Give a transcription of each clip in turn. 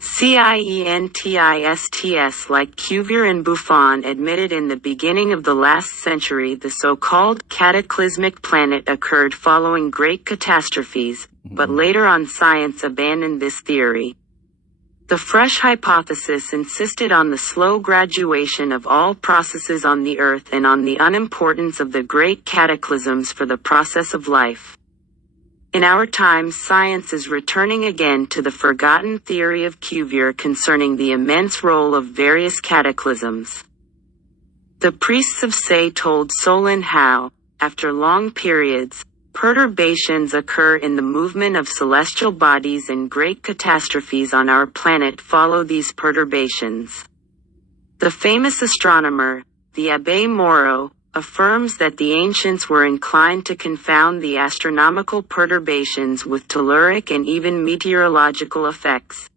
Cientists like Cuvier and Buffon admitted in the beginning of the last century the so-called cataclysmic planet occurred following great catastrophes, but later on science abandoned this theory. The fresh hypothesis insisted on the slow graduation of all processes on the Earth and on the unimportance of the great cataclysms for the process of life. In our times, science is returning again to the forgotten theory of Cuvier concerning the immense role of various cataclysms. The priests of Say told Solon how, after long periods, perturbations occur in the movement of celestial bodies and great catastrophes on our planet follow these perturbations. The famous astronomer, the Abbé Moreau, affirms that the ancients were inclined to confound the astronomical perturbations with telluric and even meteorological effects.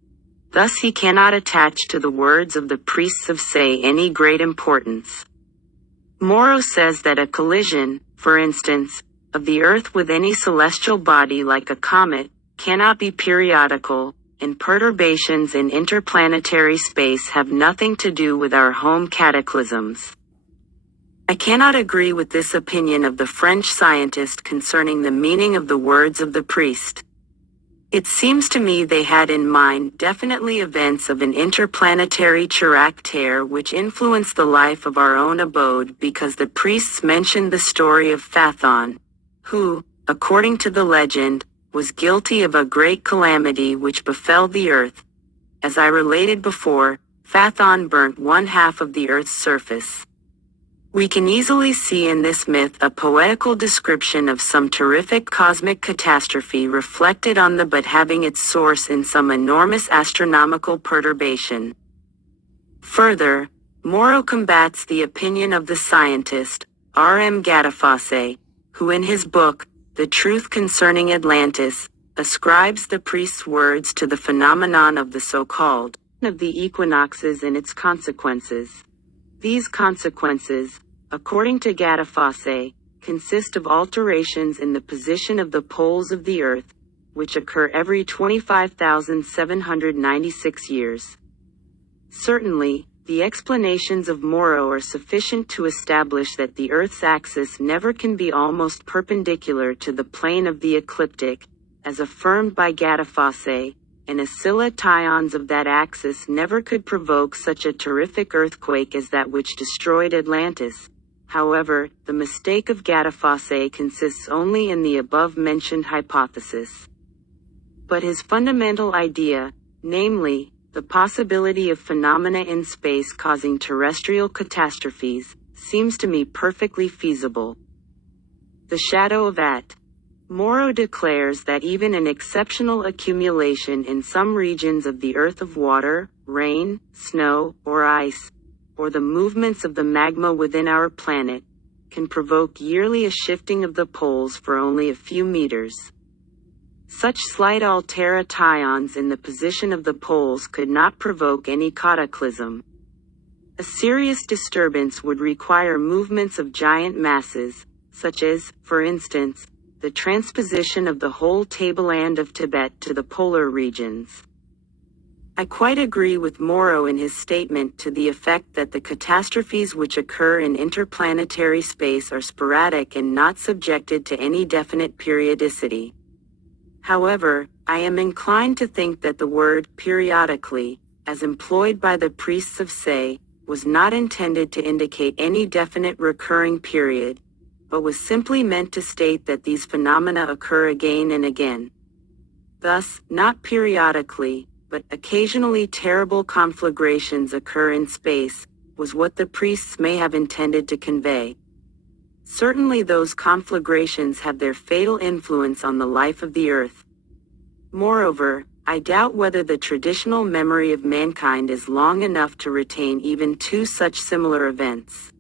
Thus he cannot attach to the words of the priests of Say any great importance. Moreau says that a collision, for instance, of the Earth with any celestial body like a comet, cannot be periodical, and perturbations in interplanetary space have nothing to do with our home cataclysms. I cannot agree with this opinion of the French scientist concerning the meaning of the words of the priest. It seems to me they had in mind definitely events of an interplanetary character which influenced the life of our own abode, because the priests mentioned the story of Phaethon, who, according to the legend, was guilty of a great calamity which befell the earth. As I related before, Phaethon burnt 1/2 of the earth's surface. We can easily see in this myth a poetical description of some terrific cosmic catastrophe reflected on the but having its source in some enormous astronomical perturbation. Further, Moreau combats the opinion of the scientist, R.M. Gattefossé, who in his book, The Truth Concerning Atlantis, ascribes the priest's words to the phenomenon of the so-called of the equinoxes and its consequences. These consequences, according to Gattefossé, consist of alterations in the position of the poles of the Earth, which occur every 25,796 years. Certainly, the explanations of Moreau are sufficient to establish that the Earth's axis never can be almost perpendicular to the plane of the ecliptic, as affirmed by Gattefossé, and oscillations of that axis never could provoke such a terrific earthquake as that which destroyed Atlantis. However, the mistake of Gattefossé consists only in the above-mentioned hypothesis. But his fundamental idea, namely, the possibility of phenomena in space causing terrestrial catastrophes, seems to me perfectly feasible. The shadow of At. Moreau declares that even an exceptional accumulation in some regions of the earth of water, rain, snow, or ice, or the movements of the magma within our planet, can provoke yearly a shifting of the poles for only a few meters. Such slight alterations in the position of the poles could not provoke any cataclysm. A serious disturbance would require movements of giant masses, such as, for instance, the transposition of the whole tableland of Tibet to the polar regions. I quite agree with Moreau in his statement to the effect that the catastrophes which occur in interplanetary space are sporadic and not subjected to any definite periodicity. However, I am inclined to think that the word periodically, as employed by the priests of Say, was not intended to indicate any definite recurring period, but was simply meant to state that these phenomena occur again and again. Thus, not periodically, but occasionally terrible conflagrations occur in space, was what the priests may have intended to convey. Certainly those conflagrations have their fatal influence on the life of the Earth. Moreover, I doubt whether the traditional memory of mankind is long enough to retain even two such similar events.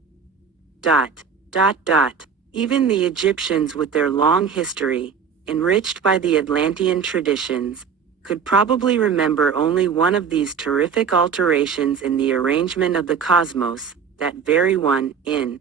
Even the Egyptians, with their long history, enriched by the Atlantean traditions, could probably remember only one of these terrific alterations in the arrangement of the cosmos, that very one, in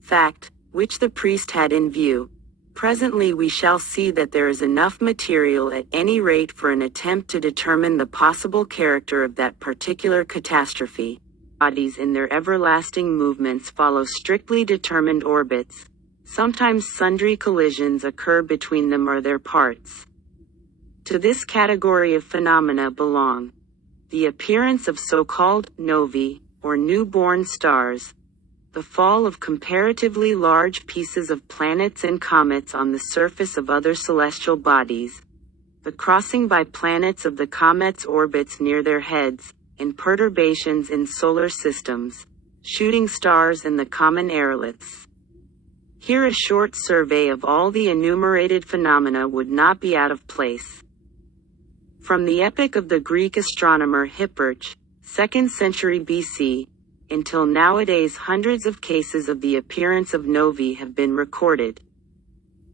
fact, which the priest had in view. Presently we shall see that there is enough material at any rate for an attempt to determine the possible character of that particular catastrophe. Bodies in their everlasting movements follow strictly determined orbits. Sometimes sundry collisions occur between them or their parts. To this category of phenomena belong the appearance of so-called novae, or newborn stars, the fall of comparatively large pieces of planets and comets on the surface of other celestial bodies, the crossing by planets of the comets' orbits near their heads, and perturbations in solar systems, shooting stars and the common aeroliths. Here a short survey of all the enumerated phenomena would not be out of place. From the epoch of the Greek astronomer Hipparch, 2nd century BC, until nowadays hundreds of cases of the appearance of novae have been recorded.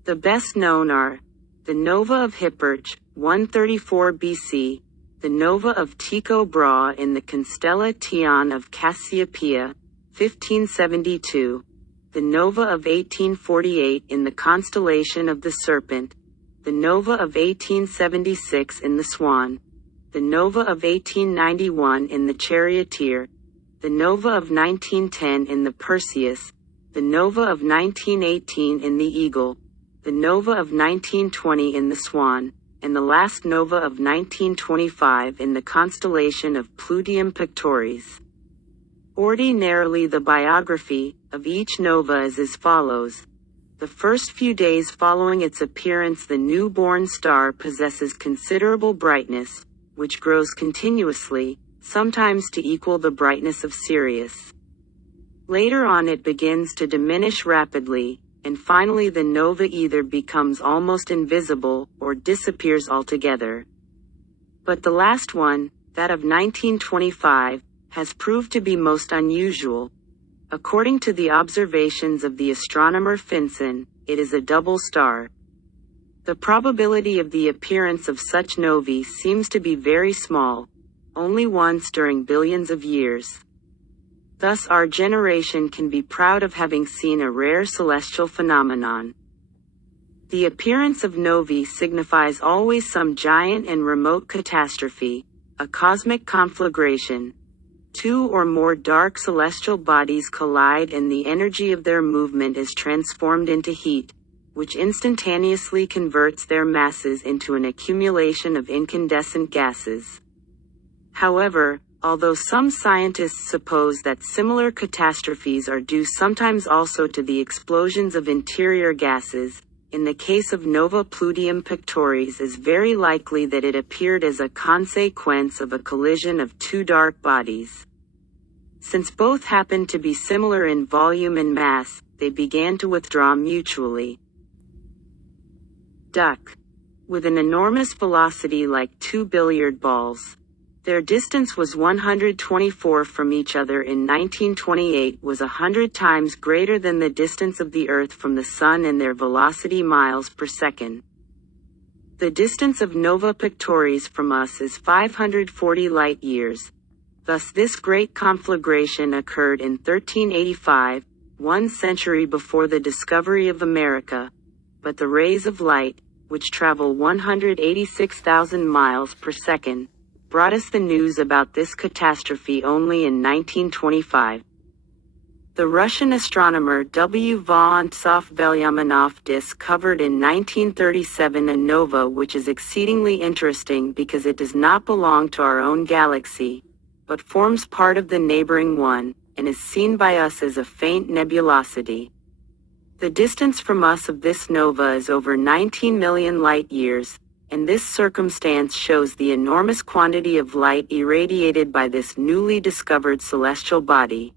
The best known are the nova of Hipparch, 134 BC, the nova of Tycho Brahe in the constella Tian of Cassiopeia, 1572, the nova of 1848 in the constellation of the Serpent, the nova of 1876 in the Swan, the nova of 1891 in the Charioteer, the nova of 1910 in the Perseus, the nova of 1918 in the Eagle, the nova of 1920 in the Swan, and the last nova of 1925 in the constellation of Pluvium Pictoris. Ordinarily the biography of each nova is as follows. The first few days following its appearance the newborn star possesses considerable brightness, which grows continuously, sometimes to equal the brightness of Sirius. Later on it begins to diminish rapidly, and finally the nova either becomes almost invisible, or disappears altogether. But the last one, that of 1925, has proved to be most unusual. According to the observations of the astronomer Finsen, it is a double star. The probability of the appearance of such novae seems to be very small, only once during billions of years. Thus our generation can be proud of having seen a rare celestial phenomenon. The appearance of novae signifies always some giant and remote catastrophe, a cosmic conflagration. Two or more dark celestial bodies collide and the energy of their movement is transformed into heat, which instantaneously converts their masses into an accumulation of incandescent gases. However, although some scientists suppose that similar catastrophes are due sometimes also to the explosions of interior gases, in the case of nova Pluvium Pictoris is very likely that it appeared as a consequence of a collision of two dark bodies. Since both happened to be similar in volume and mass, they began to withdraw mutually. Duck. With an enormous velocity like two billiard balls. Their distance was 124 from each other in 1928 was 100 times greater than the distance of the Earth from the Sun and their velocity miles per second. The distance of nova Pictoris from us is 540 light-years. Thus this great conflagration occurred in 1385, 1 century before the discovery of America, but the rays of light, which travel 186,000 miles per second, brought us the news about this catastrophe only in 1925. The Russian astronomer W. Vorontsov-Velyaminov discovered in 1937 a nova which is exceedingly interesting because it does not belong to our own galaxy, but forms part of the neighboring one, and is seen by us as a faint nebulosity. The distance from us of this nova is over 19 million light-years, and this circumstance shows the enormous quantity of light irradiated by this newly discovered celestial body.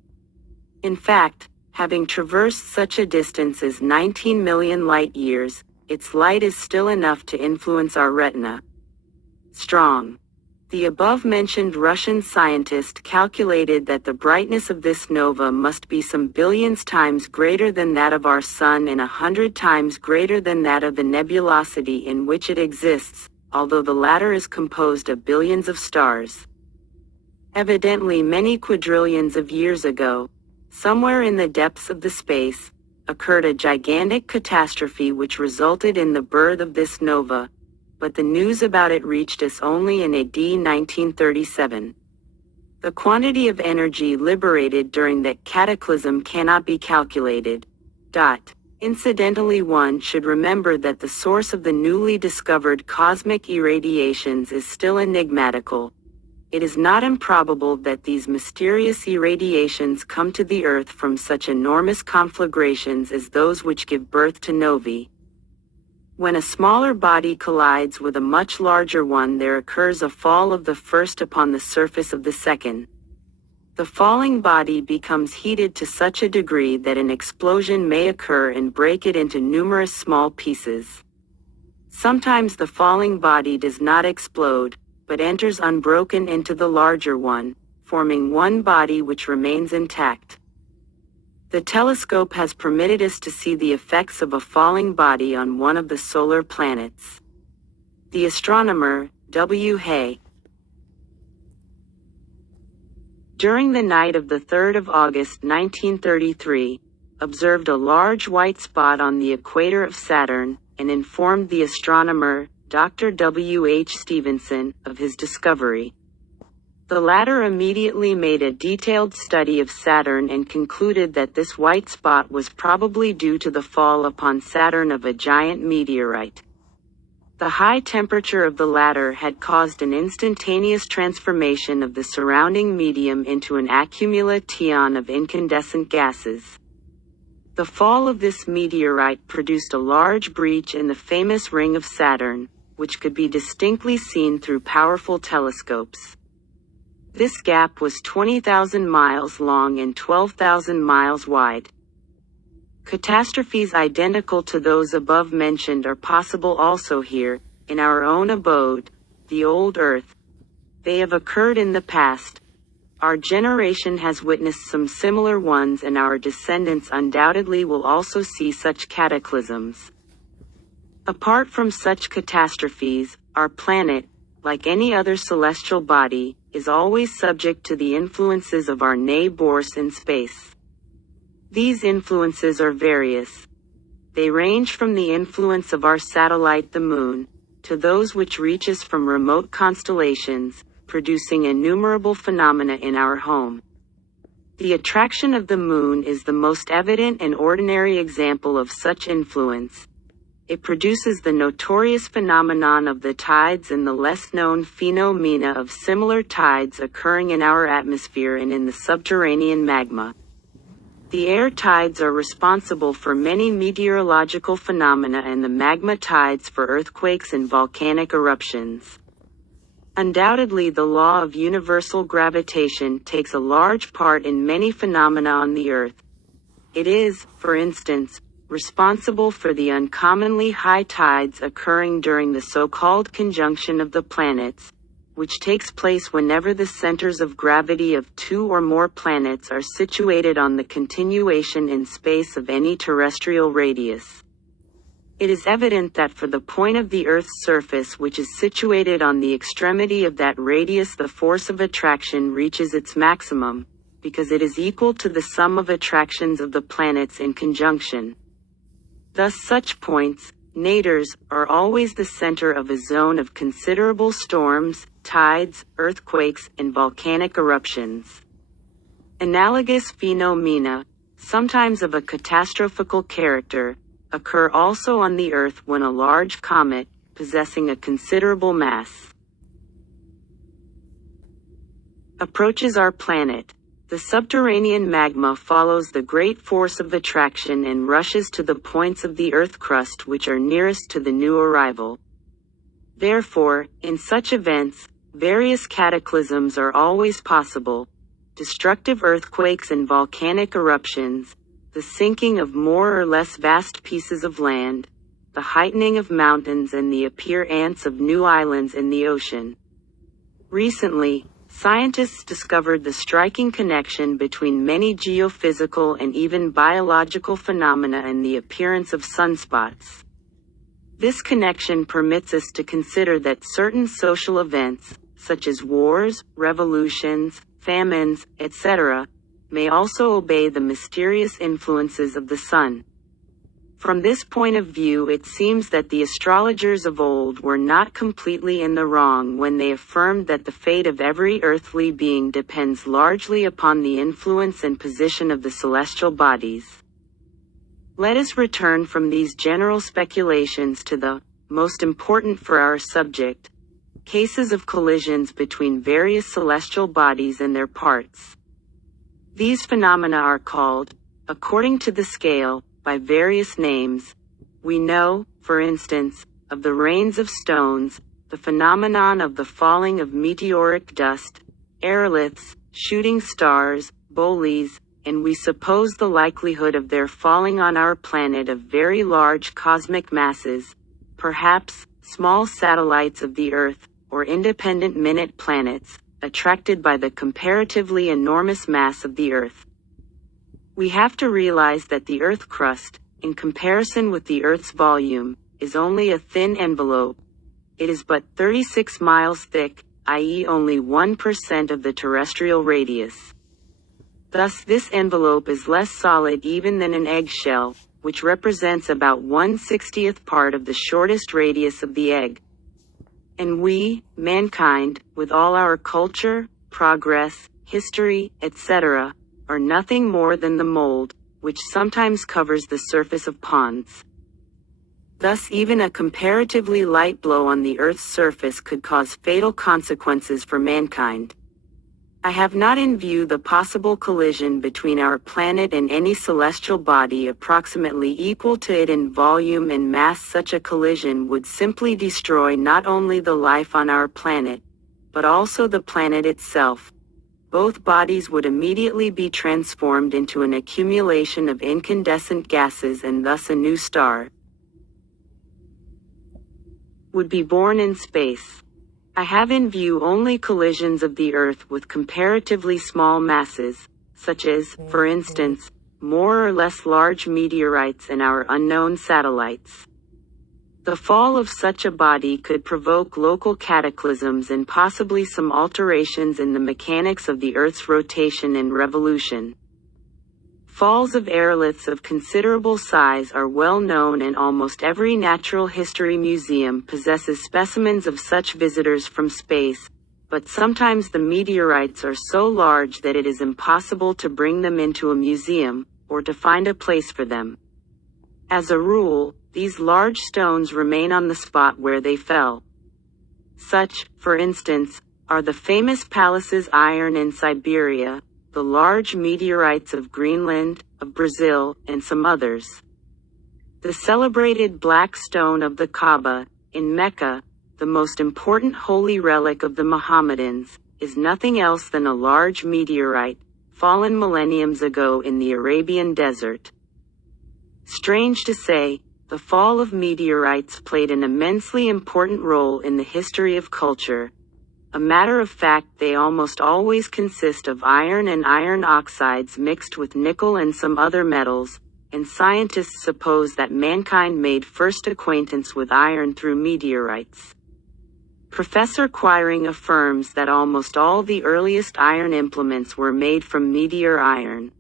In fact, having traversed such a distance as 19 million light-years, its light is still enough to influence our retina. Strong. The above-mentioned Russian scientist calculated that the brightness of this nova must be some billions times greater than that of our Sun and 100 times greater than that of the nebulosity in which it exists, although the latter is composed of billions of stars. Evidently many quadrillions of years ago, somewhere in the depths of the space, occurred a gigantic catastrophe which resulted in the birth of this nova, but the news about it reached us only in AD 1937. The quantity of energy liberated during that cataclysm cannot be calculated. Incidentally, one should remember that the source of the newly discovered cosmic irradiations is still enigmatical. It is not improbable that these mysterious irradiations come to the Earth from such enormous conflagrations as those which give birth to novae. When a smaller body collides with a much larger one, there occurs a fall of the first upon the surface of the second. The falling body becomes heated to such a degree that an explosion may occur and break it into numerous small pieces. Sometimes the falling body does not explode, but enters unbroken into the larger one, forming one body which remains intact. The telescope has permitted us to see the effects of a falling body on one of the solar planets. The astronomer, W. Hay, during the night of the 3rd of August 1933, observed a large white spot on the equator of Saturn, and informed the astronomer, Dr. W. H. Stevenson, of his discovery. The latter immediately made a detailed study of Saturn and concluded that this white spot was probably due to the fall upon Saturn of a giant meteorite. The high temperature of the latter had caused an instantaneous transformation of the surrounding medium into an accumulation of incandescent gases. The fall of this meteorite produced a large breach in the famous ring of Saturn, which could be distinctly seen through powerful telescopes. This gap was 20,000 miles long and 12,000 miles wide. Catastrophes identical to those above mentioned are possible also here, in our own abode, the old Earth. They have occurred in the past. Our generation has witnessed some similar ones, and our descendants undoubtedly will also see such cataclysms. Apart from such catastrophes, our planet, like any other celestial body, is always subject to the influences of our neighbors in space. These influences are various. They range from the influence of our satellite the Moon, to those which reach us from remote constellations, producing innumerable phenomena in our home. The attraction of the Moon is the most evident and ordinary example of such influence. It produces the notorious phenomenon of the tides and the less-known phenomena of similar tides occurring in our atmosphere and in the subterranean magma. The air tides are responsible for many meteorological phenomena, and the magma tides for earthquakes and volcanic eruptions. Undoubtedly, the law of universal gravitation takes a large part in many phenomena on the Earth. It is, for instance, responsible for the uncommonly high tides occurring during the so-called conjunction of the planets, which takes place whenever the centers of gravity of two or more planets are situated on the continuation in space of any terrestrial radius. It is evident that for the point of the Earth's surface which is situated on the extremity of that radius, the force of attraction reaches its maximum, because it is equal to the sum of attractions of the planets in conjunction. Thus such points, naders, are always the center of a zone of considerable storms, tides, earthquakes, and volcanic eruptions. Analogous phenomena, sometimes of a catastrophical character, occur also on the Earth when a large comet, possessing a considerable mass, approaches our planet. The subterranean magma follows the great force of attraction and rushes to the points of the Earth crust which are nearest to the new arrival. Therefore, in such events, various cataclysms are always possible: destructive earthquakes and volcanic eruptions, the sinking of more or less vast pieces of land, the heightening of mountains, and the appearance of new islands in the ocean. Recently, scientists discovered the striking connection between many geophysical and even biological phenomena and the appearance of sunspots. This connection permits us to consider that certain social events, such as wars, revolutions, famines, etc., may also obey the mysterious influences of the sun. From this point of view, it seems that the astrologers of old were not completely in the wrong when they affirmed that the fate of every earthly being depends largely upon the influence and position of the celestial bodies. Let us return from these general speculations to the most important for our subject, cases of collisions between various celestial bodies and their parts. These phenomena are called, according to the scale, by various names. We know, for instance, of the rains of stones, the phenomenon of the falling of meteoric dust, aeroliths, shooting stars, boleys, and we suppose the likelihood of their falling on our planet of very large cosmic masses, perhaps small satellites of the Earth, or independent minute planets, attracted by the comparatively enormous mass of the Earth. We have to realize that the Earth crust, in comparison with the Earth's volume, is only a thin envelope. It is but 36 miles thick, i.e. only 1% of the terrestrial radius. Thus this envelope is less solid even than an eggshell, which represents about 1/60th part of the shortest radius of the egg. And we, mankind, with all our culture, progress, history, etc., are nothing more than the mold, which sometimes covers the surface of ponds. Thus even a comparatively light blow on the Earth's surface could cause fatal consequences for mankind. I have not in view the possible collision between our planet and any celestial body approximately equal to it in volume and mass. Such a collision would simply destroy not only the life on our planet, but also the planet itself. Both bodies would immediately be transformed into an accumulation of incandescent gases, and thus a new star would be born in space. I have in view only collisions of the Earth with comparatively small masses, such as, for instance, more or less large meteorites and our unknown satellites. The fall of such a body could provoke local cataclysms and possibly some alterations in the mechanics of the Earth's rotation and revolution. Falls of aeroliths of considerable size are well known, and almost every natural history museum possesses specimens of such visitors from space, but sometimes the meteorites are so large that it is impossible to bring them into a museum, or to find a place for them. As a rule, these large stones remain on the spot where they fell. Such, for instance, are the famous Pallas's iron in Siberia, the large meteorites of Greenland, of Brazil, and some others. The celebrated black stone of the Kaaba, in Mecca, the most important holy relic of the Mohammedans, is nothing else than a large meteorite, fallen millenniums ago in the Arabian desert. Strange to say, the fall of meteorites played an immensely important role in the history of culture. A matter of fact, they almost always consist of iron and iron oxides mixed with nickel and some other metals, and scientists suppose that mankind made first acquaintance with iron through meteorites. Professor Quiring affirms that almost all the earliest iron implements were made from meteor iron.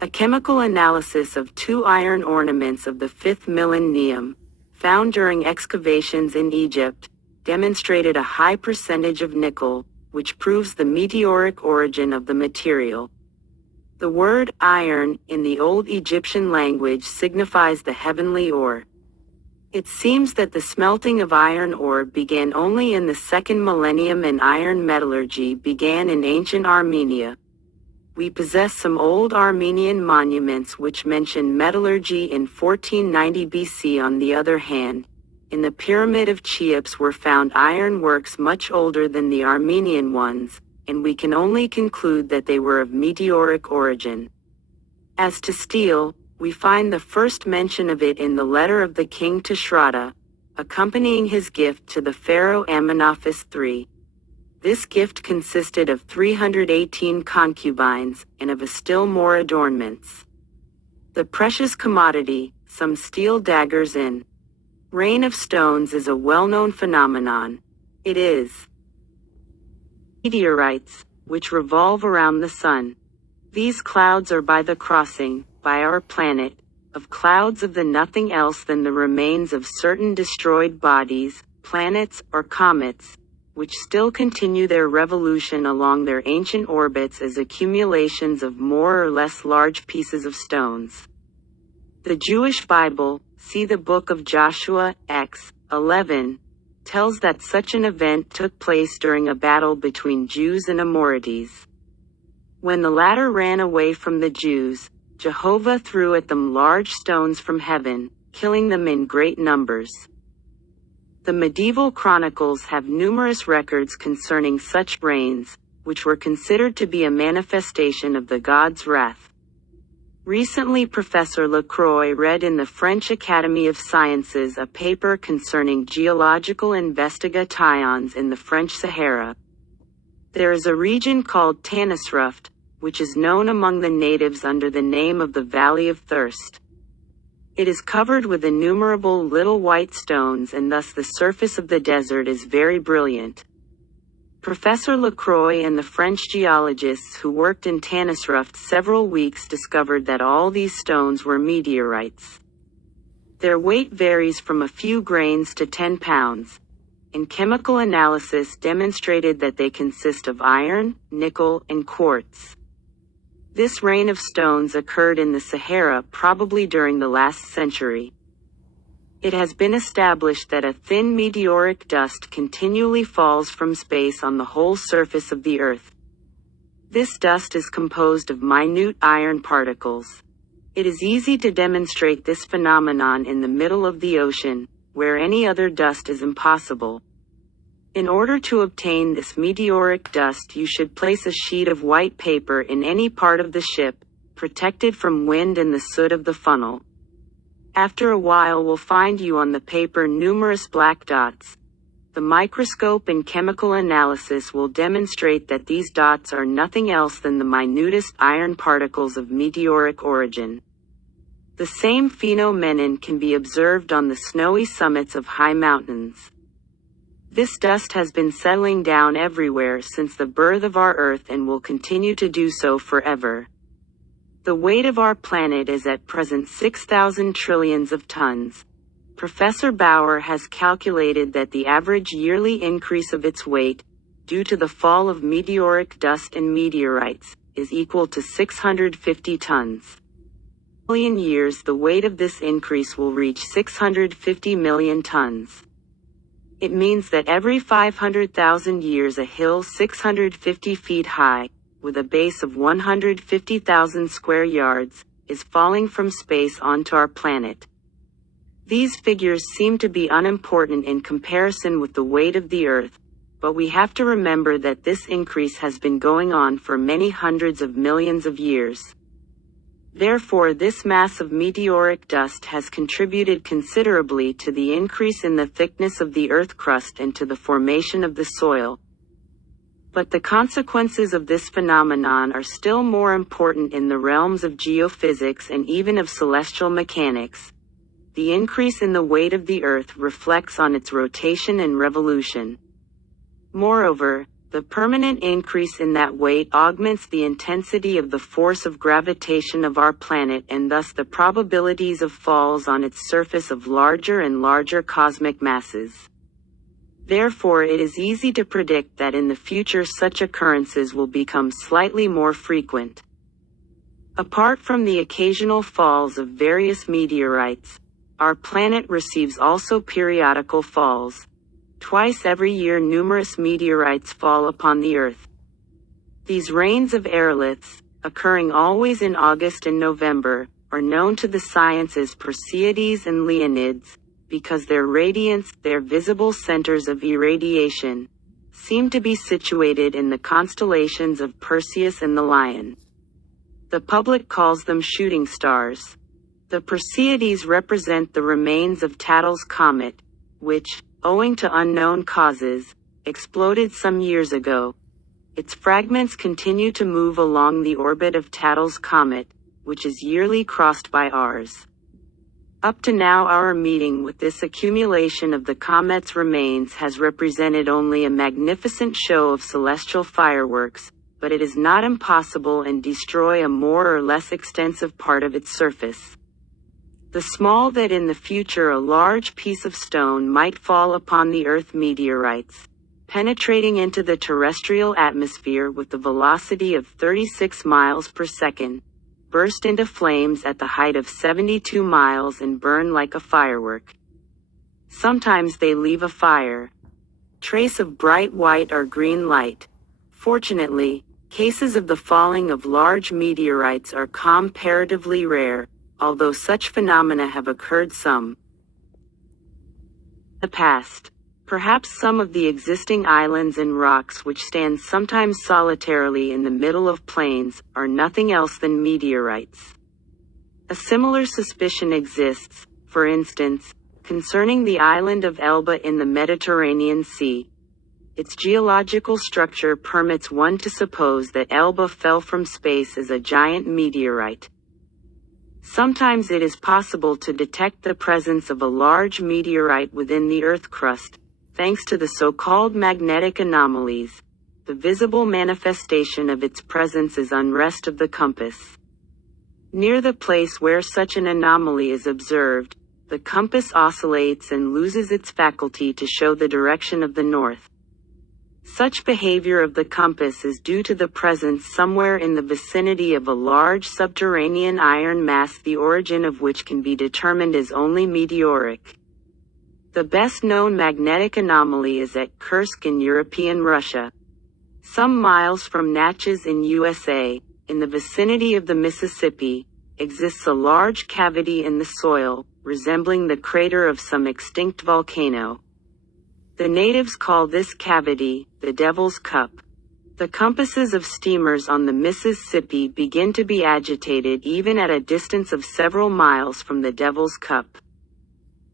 A chemical analysis of 2 iron ornaments of the 5th millennium, found during excavations in Egypt, demonstrated a high percentage of nickel, which proves the meteoric origin of the material. The word iron in the Old Egyptian language signifies the heavenly ore. It seems that the smelting of iron ore began only in the 2nd millennium, and iron metallurgy began in ancient Armenia. We possess some old Armenian monuments which mention metallurgy in 1490 BC. On the other hand, in the Pyramid of Cheops were found iron works much older than the Armenian ones, and we can only conclude that they were of meteoric origin. As to steel, we find the first mention of it in the letter of the king to Shraddha, accompanying his gift to the pharaoh Amenophis III. This gift consisted of 318 concubines, and of a still more adornments. The precious commodity, some steel daggers in rain of stones, is a well-known phenomenon. It is meteorites, which revolve around the sun. These clouds are by the crossing, by our planet, of clouds of the nothing else than the remains of certain destroyed bodies, planets, or comets, which still continue their revolution along their ancient orbits as accumulations of more or less large pieces of stones. The Jewish Bible, see the book of Joshua, X. 11, tells that such an event took place during a battle between Jews and Amorites. When the latter ran away from the Jews, Jehovah threw at them large stones from heaven, killing them in great numbers. The medieval chronicles have numerous records concerning such rains, which were considered to be a manifestation of the god's wrath. Recently, Professor Lacroix read in the French Academy of Sciences a paper concerning geological investigations in the French Sahara. There is a region called Tannisruft, which is known among the natives under the name of the Valley of Thirst. It is covered with innumerable little white stones, and thus the surface of the desert is very brilliant. Professor Lacroix and the French geologists who worked in Tannisruft several weeks discovered that all these stones were meteorites. Their weight varies from a few grains to 10 pounds, and chemical analysis demonstrated that they consist of iron, nickel, and quartz. This rain of stones occurred in the Sahara probably during the last century. It has been established that a thin meteoric dust continually falls from space on the whole surface of the Earth. This dust is composed of minute iron particles. It is easy to demonstrate this phenomenon in the middle of the ocean, where any other dust is impossible. In order to obtain this meteoric dust, you should place a sheet of white paper in any part of the ship, protected from wind and the soot of the funnel. After a while will find you on the paper numerous black dots. The microscope and chemical analysis will demonstrate that these dots are nothing else than the minutest iron particles of meteoric origin. The same phenomenon can be observed on the snowy summits of high mountains. This dust has been settling down everywhere since the birth of our Earth and will continue to do so forever. The weight of our planet is at present 6,000 trillions of tons. Professor Bauer has calculated that the average yearly increase of its weight, due to the fall of meteoric dust and meteorites, is equal to 650 tons. In a million years, the weight of this increase will reach 650 million tons. It means that every 500,000 years a hill 650 feet high, with a base of 150,000 square yards, is falling from space onto our planet. These figures seem to be unimportant in comparison with the weight of the Earth, but we have to remember that this increase has been going on for many hundreds of millions of years. Therefore, this mass of meteoric dust has contributed considerably to the increase in the thickness of the Earth crust and to the formation of the soil. But the consequences of this phenomenon are still more important in the realms of geophysics and even of celestial mechanics. The increase in the weight of the Earth reflects on its rotation and revolution. Moreover, the permanent increase in that weight augments the intensity of the force of gravitation of our planet and thus the probabilities of falls on its surface of larger and larger cosmic masses. Therefore, it is easy to predict that in the future such occurrences will become slightly more frequent. Apart from the occasional falls of various meteorites, our planet receives also periodical falls. Twice every year numerous meteorites fall upon the Earth. These rains of aeroliths, occurring always in August and November, are known to the science as Perseids and Leonids, because their radiance, their visible centers of irradiation, seem to be situated in the constellations of Perseus and the Lion. The public calls them shooting stars. The Perseids represent the remains of Tattle's comet, which, owing to unknown causes, exploded some years ago. Its fragments continue to move along the orbit of Tattle's comet, which is yearly crossed by ours. Up to now, our meeting with this accumulation of the comet's remains has represented only a magnificent show of celestial fireworks, but it is not impossible and destroy a more or less extensive part of its surface. The small that in the future a large piece of stone might fall upon the Earth meteorites, penetrating into the terrestrial atmosphere with the velocity of 36 miles per second, burst into flames at the height of 72 miles and burn like a firework. Sometimes they leave a trace of bright white or green light. Fortunately, cases of the falling of large meteorites are comparatively rare, although such phenomena have occurred some. In the past, perhaps some of the existing islands and rocks which stand sometimes solitarily in the middle of plains are nothing else than meteorites. A similar suspicion exists, for instance, concerning the island of Elba in the Mediterranean Sea. Its geological structure permits one to suppose that Elba fell from space as a giant meteorite. Sometimes it is possible to detect the presence of a large meteorite within the Earth crust, thanks to the so-called magnetic anomalies. The visible manifestation of its presence is unrest of the compass. Near the place where such an anomaly is observed, the compass oscillates and loses its faculty to show the direction of the north. Such behavior of the compass is due to the presence somewhere in the vicinity of a large subterranean iron mass, the origin of which can be determined as only meteoric. The best known magnetic anomaly is at Kursk in European Russia. Some miles from Natchez in USA, in the vicinity of the Mississippi, exists a large cavity in the soil, resembling the crater of some extinct volcano. The natives call this cavity the Devil's Cup. The compasses of steamers on the Mississippi begin to be agitated even at a distance of several miles from the Devil's Cup.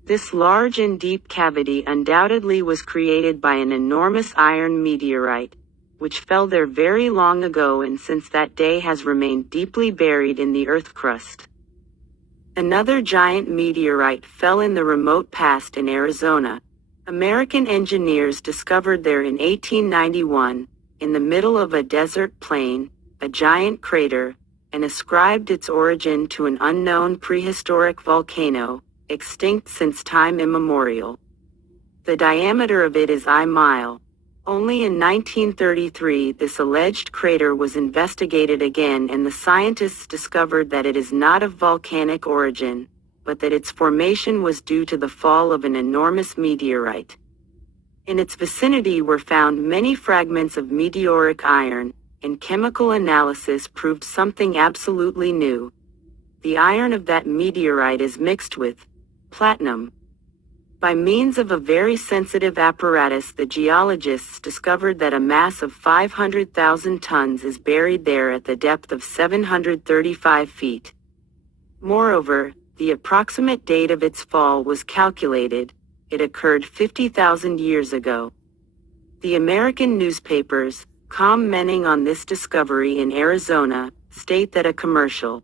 This large and deep cavity undoubtedly was created by an enormous iron meteorite, which fell there very long ago and since that day has remained deeply buried in the earth crust. Another giant meteorite fell in the remote past in Arizona. American engineers discovered there in 1891, in the middle of a desert plain, a giant crater, and ascribed its origin to an unknown prehistoric volcano, extinct since time immemorial. The diameter of it is I mile. Only in 1933 this alleged crater was investigated again and the scientists discovered that it is not of volcanic origin, but that its formation was due to the fall of an enormous meteorite. In its vicinity were found many fragments of meteoric iron, and chemical analysis proved something absolutely new. The iron of that meteorite is mixed with platinum. By means of a very sensitive apparatus, the geologists discovered that a mass of 500,000 tons is buried there at the depth of 735 feet. Moreover, the approximate date of its fall was calculated. It occurred 50,000 years ago. The American newspapers, commenting on this discovery in Arizona, state that a commercial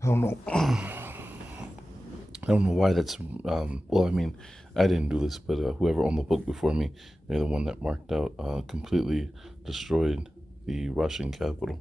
I don't know. I don't know why that's. Well, I mean, I didn't do this, but whoever owned the book before me, they're the one that marked out completely destroyed the Russian capital.